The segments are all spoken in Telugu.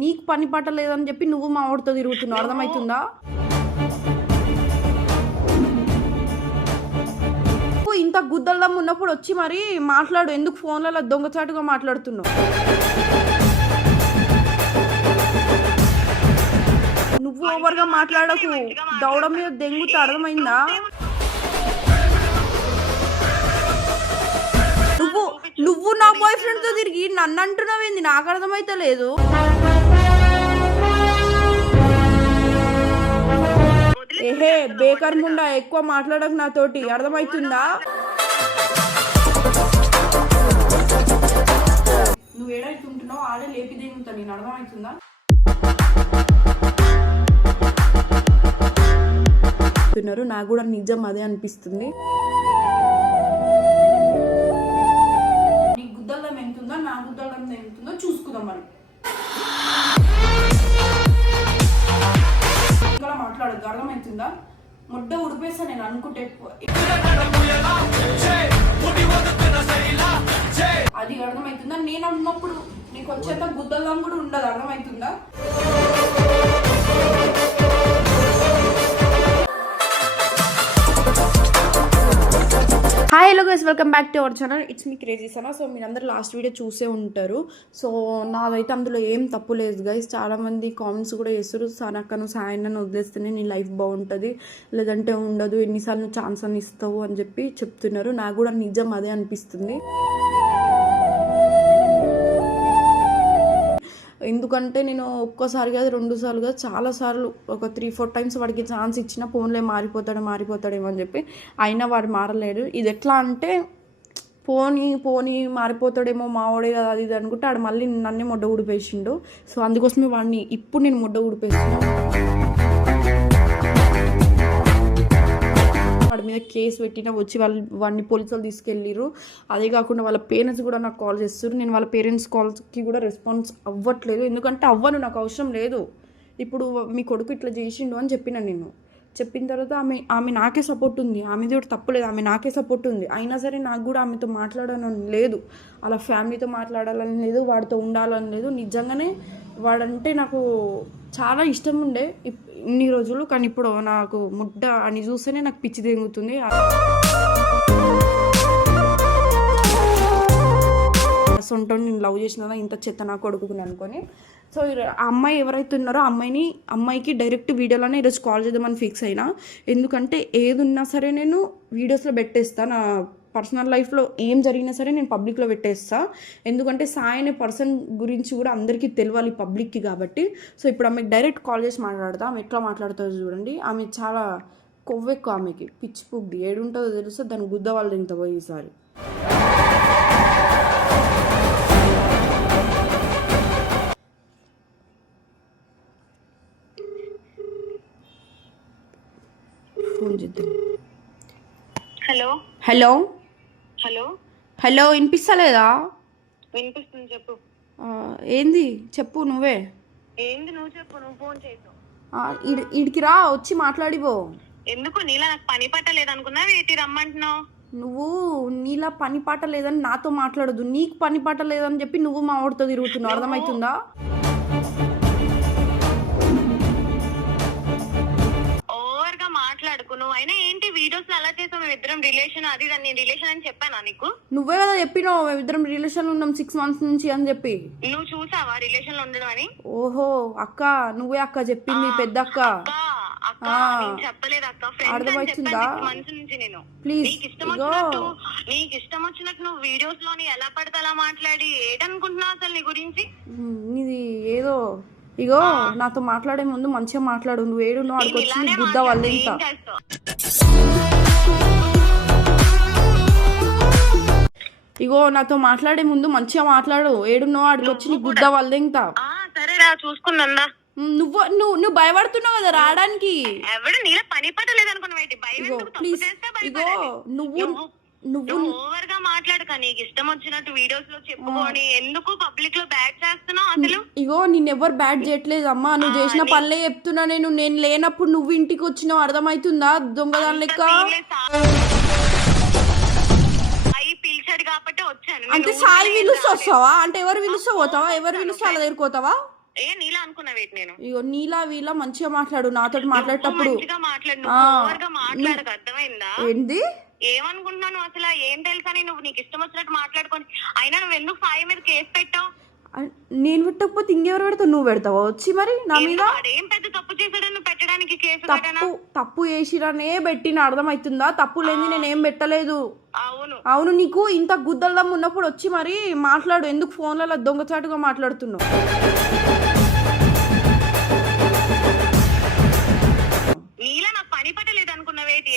నీకు పని పాట లేదని చెప్పి నువ్వు మా వాడితో తిరుగుతున్నావు. అర్థమవుతుందా ఇంత గుద్దల్లం ఉన్నప్పుడు వచ్చి మరి మాట్లాడు ఎందుకు ఫోన్లలో దొంగచాటుగా మాట్లాడుతున్నావు? నువ్వు ఓవర్గా మాట్లాడకు దౌడ మీద దెంగుతా అర్థమైందా? నువ్వు నువ్వు నా బాయ్ ఫ్రెండ్తో తిరిగి నన్ను అంటున్నావేంది నాకు అర్థమైతే లేదు ఏహే బేకర్ ముండా ఎక్కువ మాట్లాడకు నాతోటి. అర్థమవుతుందా నువ్వు ఏడైతుంటున్నావు ఆడే లేపి దిగుతా నేను అర్థమవుతుందా నాకు కూడా నిజం అదే అనిపిస్తుంది. మాట్లాడద్దు అర్థమవుతుందా? ముడ్డ ఉడిపేసా నేను అనుకుంటే అది అర్థమవుతుందా? నేను అన్నప్పుడు నీకు వచ్చేంత గుద్దలం కూడా ఉండదు. అర్థమవుతుందా? Hi hello guys welcome back to our channel it's me crazy Sana so మీరందరూ లాస్ట్ వీడియో చూసే ఉంటారు. సో నాదైతే అందులో ఏం తప్పు లేదు గైస్ చాలామంది కామెంట్స్ కూడా చేస్తారు సనక్కను సాయన్నను వదిలేస్తేనే నీ లైఫ్ బాగుంటుంది. లేదంటే ఉండదు. ఎన్నిసార్లు నువ్వు ఛాన్స్ అని ఇస్తావు అని చెప్పి చెప్తున్నారు. నాకు కూడా నిజం అదే అనిపిస్తుంది. ఎందుకంటే నేను ఒక్కసారి కాదు రెండు సార్లు కాదు చాలా సార్లు ఒక త్రీ ఫోర్ టైమ్స్ వాడికి ఛాన్స్ ఇచ్చిన ఫోన్లే మారిపోతాడు మారిపోతాడేమో అని చెప్పి అయినా వాడు మారలేడు. ఇది ఎట్లా అంటే పోనీ పోనీ మారిపోతాడేమో మావాడే కదా అది ఇది అనుకుంటే ఆడు మళ్ళీ నన్నే ముడ్డ ఊడిపేసిండు. సో అందుకోసమే వాడిని ఇప్పుడు నేను ముడ్డ ఊడిపేస్తున్నాను. మీద కేసు పెట్టినా వచ్చి వాళ్ళు వాడిని పోలీసులు తీసుకెళ్ళిర్రు. అదే కాకుండా వాళ్ళ పేరెంట్స్ కూడా నాకు కాల్ చేస్తారు నేను వాళ్ళ పేరెంట్స్ కాల్స్కి కూడా రెస్పాన్స్ అవ్వట్లేదు. ఎందుకంటే అవ్వను నాకు అవసరం లేదు. ఇప్పుడు మీ కొడుకు ఇట్లా చేసిండు అని చెప్పిన నేను చెప్పిన తర్వాత ఆమె ఆమె నాకే సపోర్ట్ ఉంది. ఆమెది కూడా తప్పలేదు. ఆమె నాకే సపోర్ట్ ఉంది. అయినా సరే నాకు కూడా ఆమెతో మాట్లాడాలని లేదు. అలా ఫ్యామిలీతో మాట్లాడాలని లేదు. వాడితో ఉండాలని లేదు. నిజంగానే వాడంటే నాకు చాలా ఇష్టం ఉండే. ఇప్- ఇన్ని రోజులు కానీ ఇప్పుడు నాకు ముడ్డ అని చూస్తేనే నాకు పిచ్చి తెంగుతుంది సొంత నేను లవ్ చేసిన ఇంత చెత్త నా కొడుకుని అనుకొని. సో ఆ అమ్మాయి ఎవరైతే ఉన్నారో అమ్మాయిని అమ్మాయికి డైరెక్ట్ వీడియోలోనే ఈరోజు కాల్ చేద్దామని ఫిక్స్ అయినా. ఎందుకంటే ఏది ఉన్నా సరే నేను వీడియోస్లో పెట్టేస్తా. నా పర్సనల్ లైఫ్లో ఏం జరిగినా సరే నేను పబ్లిక్లో పెట్టేస్తా. ఎందుకంటే సాయి అనే పర్సన్ గురించి కూడా అందరికీ తెలియాలి పబ్లిక్కి కాబట్టి. సో ఇప్పుడు ఆమెకి డైరెక్ట్ కాల్ చేసి మాట్లాడతా. ఆమె ఎట్లా మాట్లాడుతుందో చూడండి. ఆమె చాలా కొవ్వెక్కువ ఆమెకి. పిచ్చి పుగ్గి. ఏడుంటుందో తెలుసు? దాని గుద్ద వాళ్ళు ఇంత పోయి ఈసారి. ఫోన్ చేద్దాం. హలో? హలో? హలో? హలో వినిపిస్తలేదా? వినిపిస్తుంది చెప్పు. ఏంది? చెప్పు నువ్వే. ఏంది నువ్వు చెప్పు నువ్వు ఫోన్ చేసావు. ఈడికి రా వచ్చి మాట్లాడిపో. ఎందుకు? నీలా నాకు పని పట్టలేదు అనుకున్నా వేటి రమ్మంటున్నావు? నువ్వు నీలా పని పాట లేదని నాతో మాట్లాడదు నీకు పని పాట లేదని చెప్పి నువ్వు మా వాడితో తిరుగుతున్నావు. అర్థమవుతుందా ఓవర్గా మాట్లాడుకు. నువ్వు అయినా ఏంటి వీడియోస్ అలా మేము ఇద్దరం రిలేషన్ అది ఇది నేను రిలేషన్ అని చెప్పానా నీకు? నువ్వే కదా చెప్పినావు మేమిద్దరం రిలేషన్ ఉన్నాం సిక్స్ మంత్స్ నుంచి అని చెప్పి. నువ్వు చూసావా రిలేషన్లో ఉండడం అని? ఓహో అక్క నువ్వే అక్క చెప్పింది పెద్ద అక్క. అక్క అక్క ఆ. నేను చెప్పలేదు అక్క. ఫ్రెండ్స్ అని అర్థమవుతుందా? చెప్పాను సిక్స్ మంత్స్ నుంచి నేను. నీకు ఇష్టం వచ్చినట్టు నీకు ఇష్టం వచ్చినట్టు నువ్వు వీడియోస్లోని ఎలా పడితే అలా మాట్లాడి ఏటనుకుంటున్నావు అసలు నీ గురించి? ఉమ్, నీది ఏదో ఇగో నాతో మాట్లాడే ముందు మంచిగా మాట్లాడు నువ్వు ఏడు నువ్వు అక్కడికి వచ్చి గుద్ద వాళ్ళు ఇంత. ఇగో నాతో మాట్లాడే ముందు మంచిగా మాట్లాడు ఏడున్నావు ఆడికి వచ్చి నీ గుద్ద వాళ్ళు ఇంత. ఆ సరేరా చూసుకుందా నువ్వు నువ్వు నువ్వు భయపడుతున్నావు కదా రావడానికి. ఎవడు పని పట్టలేదు అనుకున్నావు ప్లీజ్ ఇగో. నువ్వు నువ్వు ఓవర్గా మాట్లాడక నీకు ఇష్టం వచ్చినట్టు వీడియోస్లో చెప్పుకొని ఎందుకు పబ్లిక్లో బ్యాక్ చేస్తున్నావు అసలు? ఇగో నేను ఎవరు బ్యాడ్ చేయట్లేదు అమ్మా నువ్వు చేసిన పనులే చెప్తున్నా నేను. నేను లేనప్పుడు నువ్వు ఇంటికి వచ్చినావు. అర్థమవుతుందా? దొంగదాని లెక్క పిలిచాడు కాబట్టి వచ్చాను. అంటే సాయి పిలుస్తూ. వస్తావా? అంటే ఎవరు పిలుస్తూ పోతావా? ఎవరు పిలుస్తూ అలా దగ్గరికి పోతావా? ఏ నీలా అనుకున్నా వేటి నేను. ఇగో నీలా వీలా మంచిగా మాట్లాడు. నాతో మాట్లాడేటప్పుడు మంచిగా మాట్లాడు. అర్థమైందా? ఏంది? ఏమనుకుంటున్నాను అసలు? ఏం తెలుసని నువ్వు నీకు ఇష్టం వచ్చినట్టు మాట్లాడుకొని. అయినా నువ్వు ఎందుకు సాయి మీద కేసు పెట్టావు? నేను పెట్టకపోతే ఇంకెవరు పెడతావు నువ్వు పెడతావా? వచ్చి మరి నా మీద? ఏం పెద్ద తప్పు చేశాడని నువ్వు పెట్టడానికి కేసు పెట్టనా? తప్పు తప్పు చేసిరనే పెట్టిన అర్థమవుతుందా? తప్పు లేని నేనేం పెట్టలేదు. అవును. అవును నీకు ఇంత గుద్దల్దమ్ ఉన్నప్పుడు వచ్చి మరి మాట్లాడు. ఎందుకు ఫోన్లలో దొంగచాటుగా మాట్లాడుతున్నావు?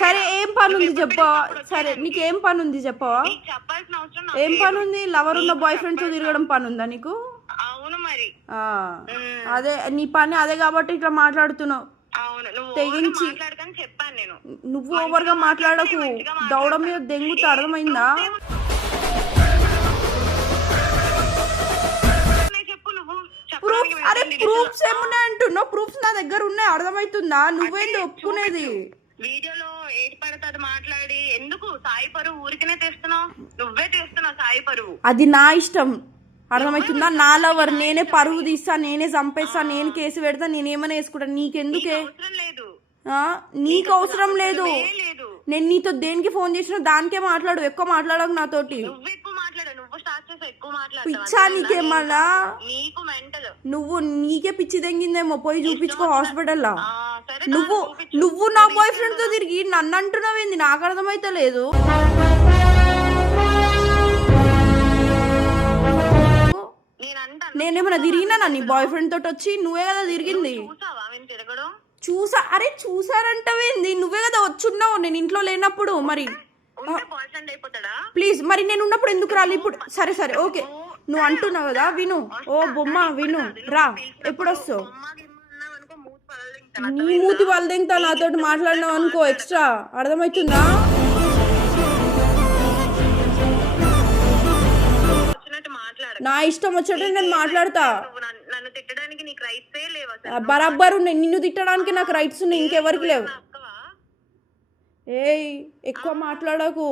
సరే ఏం పని ఉంది చెప్పవా సరే నీకేం పని ఉంది చెప్పవా చెప్పాల్సిన అవసరం ఏం పని ఉంది? లవర్ ఉన్న బాయ్ ఫ్రెండ్తో తిరగడం పని ఉందా నీకు? అవును మరి. అదే నీ పని అదే కాబట్టి ఇట్లా మాట్లాడుతున్నావు. తెగించి. నువ్వు ఓవర్గా మాట్లాడకు. దౌడ మీద దెంగుతా అర్థమైందా? చెప్పు ప్రూఫ్ అరే ప్రూఫ్స్ ఏమున్నాయి అంటున్నావు? ప్రూఫ్స్ నా దగ్గర ఉన్నాయి. అర్థమవుతుందా? నువ్వేంది ఒప్పుకునేది? వీడియోలో ఏది పడితే అది మాట్లాడి ఎందుకు సాయి పరువు ఊరికనే తెస్తున్నావు? నువ్వే తెస్తున్నావు సాయి పరువు. అది నా ఇష్టం. అర్థమవుతుందా నా లవర్ నేనే పరువు. తీస్తా నేనే చంపేస్తా నేను కేసు పెడతా నేనేమైనా వేసుకుంటా నీకెందుకే? నీకు అవసరం లేదు. నేను నీతో దేనికి ఫోన్ చేసినా దానికే మాట్లాడు ఎక్కువ మాట్లాడకు నాతోటి నువ్వు ఎక్కువ మాట్లాడు నువ్వు స్టార్ట్ చేసి ఎక్కువ పిచ్చా నీకేమన్నా నువ్వు నీకే పిచ్చి తెంగిందేమో పోయి చూపించుకో హాస్పిటల్లో. నువ్వు నువ్వు నా బాయ్ ఫ్రెండ్తో తిరిగి నన్ను అంటున్నావు ఏంది? నాకు అర్థమైతే లేదు. నేను అంటాను నేనేమైనా తిరిగినా నీ బాయ్ ఫ్రెండ్ తోటి వచ్చి నువ్వే కదా తిరిగింది? చూసా. అరే చూసారంటావేంది? నువ్వే కదా వచ్చున్నావు నేను ఇంట్లో లేనప్పుడు మరి. ప్లీజ్ మరి నేను ఉన్నప్పుడు ఎందుకు రాలి? ఇప్పుడు సరే సరే ఓకే. నువ్వు అంటున్నావు కదా విను. ఓ బొమ్మ విను. రా. ఎప్పుడు వస్తావు. నీ మూతి వాళ్ళు తింటా నాతోటి మాట్లాడినావు అనుకో ఎక్స్ట్రా అర్థమవుతుందా నా ఇష్టం వచ్చేటట్టు నేను మాట్లాడతా. బరాబర్ ఉన్నాయి నిన్ను తిట్టడానికి నాకు రైట్స్ ఉన్నాయి ఇంకెవరికి లేవు. ఏయ్ ఎక్కువ మాట్లాడకు.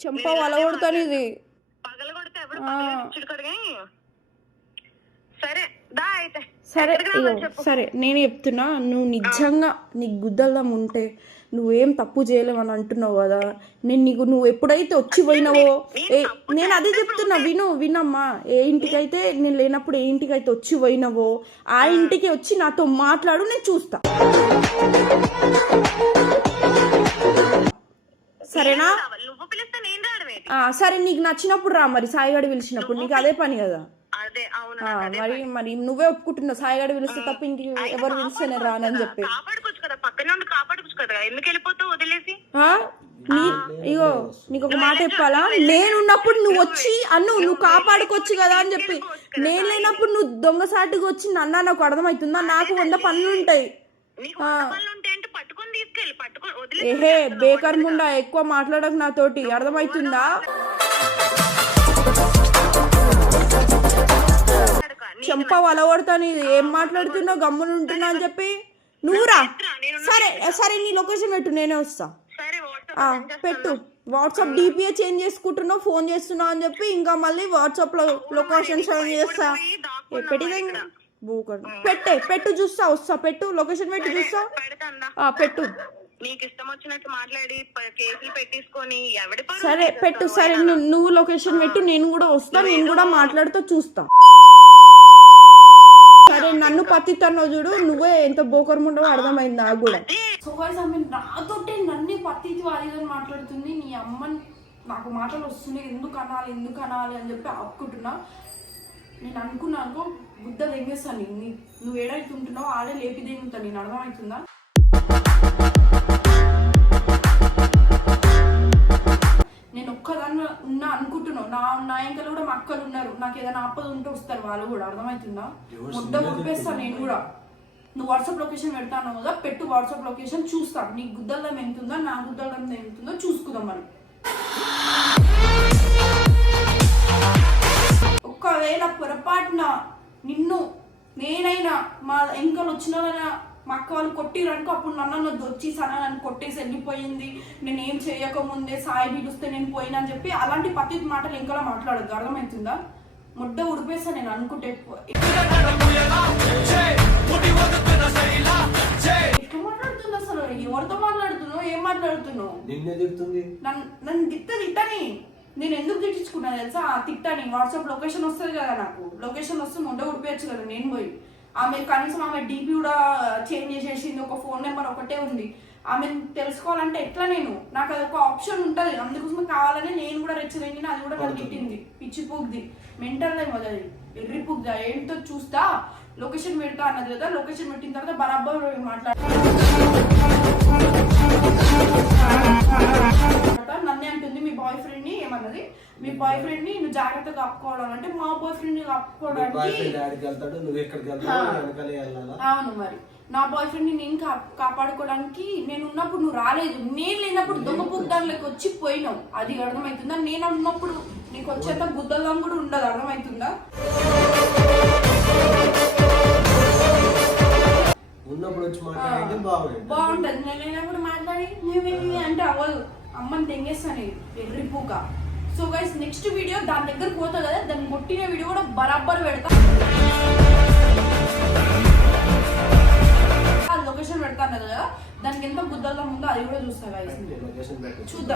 చెంప వలగొడతాను ఇది సరే సరే నేను చెప్తున్నా నువ్వు నిజంగా నీకు గుద్దల్లం ఉంటే నువ్వేం తప్పు చేయలేవని అంటున్నావు కదా నేను నీకు నువ్వు ఎప్పుడైతే వచ్చి పోయినావో ఏ నేను అదే చెప్తున్నా విను వినమ్మా. ఏ ఇంటికైతే నేను లేనప్పుడు ఏ ఇంటికైతే వచ్చి పోయినావో ఆ. ఇంటికి వచ్చి నాతో మాట్లాడు నేను చూస్తా. సరే నీకు నచ్చినప్పుడు రా మరి సాయిగాడు పిలిచినప్పుడు. నీకు అదే పని కదా. అదే అవును ఆ, మరి మరి నువ్వే ఒప్పుకుంటున్నావు. సాయిగాడు పిలిస్తే తప్ప ఇంక ఎవరు పిలిస్తే నేను రానని చెప్పి కాపాడుకోవచ్చు కదా పక్కన నుండి కాపాడుకోవచ్చు కదా ఎందుకు వెళ్ళిపోతావు వదిలేసి? ఆ? నీ ఇగో నీకు ఒక మాట చెప్పాలా? నేనున్నప్పుడు నువ్వు వచ్చి అన్ను నువ్వు కాపాడుకోవచ్చు కదా అని చెప్పి. నేను లేనప్పుడు నువ్వు దొంగసాటుగా వచ్చి నన్న నాకు అర్థమవుతుందా? నాకు వంద పనులు ఉంటాయి నీకు వంద పనులు ఉంటే అంటే పట్టుకొని తీసుకెళ్ళి పట్టుకొని వదిలేసి ఏహే బేకర్ ముండా ఎక్కువ మాట్లాడకు నాతోటి అర్థమవుతుందా చెంప వలగొడతాను ఏం మాట్లాడుతున్నావు గమ్మున ఉంటున్నా అని చెప్పి. నువ్వురా సరే సరే నీ లొకేషన్ పెట్టు నేనే వస్తా. పెట్టు. వాట్సాప్ డిపిఏ చేంజ్ చేసుకుంటున్నావు ఫోన్ చేస్తున్నావు అని చెప్పి ఇంకా మళ్ళీ వాట్సాప్లో లొకేషన్ చేంజ్ చేస్తా. పెట్టిదే? బూకర్ పెట్టే పెట్టు చూస్తా వస్తా పెట్టు లొకేషన్ పెట్టి చూస్తా. పెట్టు. నీకు ఇష్టం వచ్చినట్టు మాట్లాడి కేసులు పెట్టేసుకొని ఎవడి సరే పెట్టు. సరే నువ్వు లొకేషన్ పెట్టు నేను కూడా వస్తా నేను కూడా మాట్లాడుతూ చూస్తా. సరే నన్ను పత్తిత్తన్నావు చూడు నువ్వే ఎంత బోకర్ముండవో అర్థమైంది నాకు కూడా. సో గైస్ ఆమె నాతోటే నన్ను పత్తితి వారిదని మాట్లాడుతుంది. నీ అమ్మని నాకు మాటలు వస్తున్నాయి. ఎందుకు అనాలి ఎందుకు అనాలి అని చెప్పి ఆపుకుంటున్నా. నేను అనుకున్నా అనుకో బుద్ధ దెంగేస్తాను నువ్వు ఏడైతే ఉంటున్నావు ఆడే లేపి దెంగుతా నేను అర్థమవుతుందా? నేను ఒక్కదాన్ని ఉన్నా అనుకుంటున్నావు నా నా ఇంకలు కూడా మా అక్కలు ఉన్నారు. నాకు ఏదైనా ఆపద ఉంటే వస్తారు వాళ్ళు కూడా. అర్థమవుతుందా? ముద్ద ఉడిపేస్తాను నేను కూడా. నువ్వు వాట్సాప్ లొకేషన్ పెడతాను కదా పెట్టు వాట్సాప్ లొకేషన్ చూస్తాను నీ గుద్దల్లం ఎంత ఉందో నా గుద్దల్లం ఎంత ఉందో చూసుకుందాం మనం ఒకవేళ పొరపాటున నిన్ను నేనైనా మా ఇంకలు వచ్చిన మా అక్క వాళ్ళు కొట్టిరనుకో అప్పుడు నన్ను నన్ను వచ్చి సనా నన్ను కొట్టేసి వెళ్ళిపోయింది. నేను ఏం చేయకముందే సాయి పిలుస్తే నేను పోయినా అని చెప్పి అలాంటి పత్తి మాటలు ఇంకా మాట్లాడద్దు. అర్థమవుతుందా ముడ్డ ఉడిపేస్తా నేను అనుకుంటే ఎట్లా అసలు? ఎవరితో మాట్లాడుతున్నావు? ఏం మాట్లాడుతున్నావు? నిన్నే నన్ను నన్ను తిట్ట తిట్టని. నేను ఎందుకు తిట్టించుకున్నా తెలుసా? తిట్టని. వాట్సాప్ లొకేషన్ వస్తుంది కదా నాకు. లొకేషన్ వస్తే ముండ ఉడిపోయచ్చు కదా నేను పోయి. ఆమె కనీసం ఆమె డీపీ కూడా చేంజ్ చేసేసింది ఒక ఫోన్ నెంబర్ ఒకటే ఉంది. ఆమె తెలుసుకోవాలంటే ఎట్లా నేను? నాకు అది ఒక ఆప్షన్ ఉంటుంది. అందుకోసం కావాలని నేను కూడా రెచ్చగలిగిన అది కూడా నాకు తిట్టింది. పిచ్చి పూగ్ది మెంటల్ మొదలు ఎర్రి పుగ్దా ఏంటో చూస్తా. లొకేషన్ పెడతా అన్నది కదా. లొకేషన్ పెట్టిన తర్వాత బరాబర్ మాట్లాడ తర్వాత నన్నే అంటుంది మీ బాయ్ ఫ్రెండ్ని ఏమన్నది? మీ బాయ్ ఫ్రెండ్ని నువ్వు జాగ్రత్తగా కప్పుకోవడం అంటే మా బాయ్ ఫ్రెండ్ని బాయ్ కప్పుకోవడానికి నువ్వు అవును మరి. నా బాయ్ ఫ్రెండ్ని నేను కాపాడుకోవడానికి నేను ఉన్నప్పుడు నువ్వు రాలేదు. నేను లేనప్పుడు దొంగ పుగ్దాంలోకి వచ్చి పోయినావు. అది అర్థమవుతుందా నేను ఉన్నప్పుడు నీకు వచ్చేంత బుద్ధలం కూడా ఉండదు. అర్థమవుతుందా ఉన్నప్పుడు వచ్చి మాట్లాడితే బాగుంది బాగుంటది. నేను లేనప్పుడు మాట్లాడి నువ్వేమి అంటే అవ్వదు. అమ్మని తెంగేస్తాను ఎర్రి పూక. సో గైస్ నెక్స్ట్ వీడియో దాని దగ్గర పోతా కదా దాన్ని కొట్టిన వీడియో కూడా బరాబర్ పెడతా. లొకేషన్ పెడతాను కదా దానికి ఎంత బుద్ధల్లో ఉందో అది కూడా చూస్తా గైస్ చూద్దాం.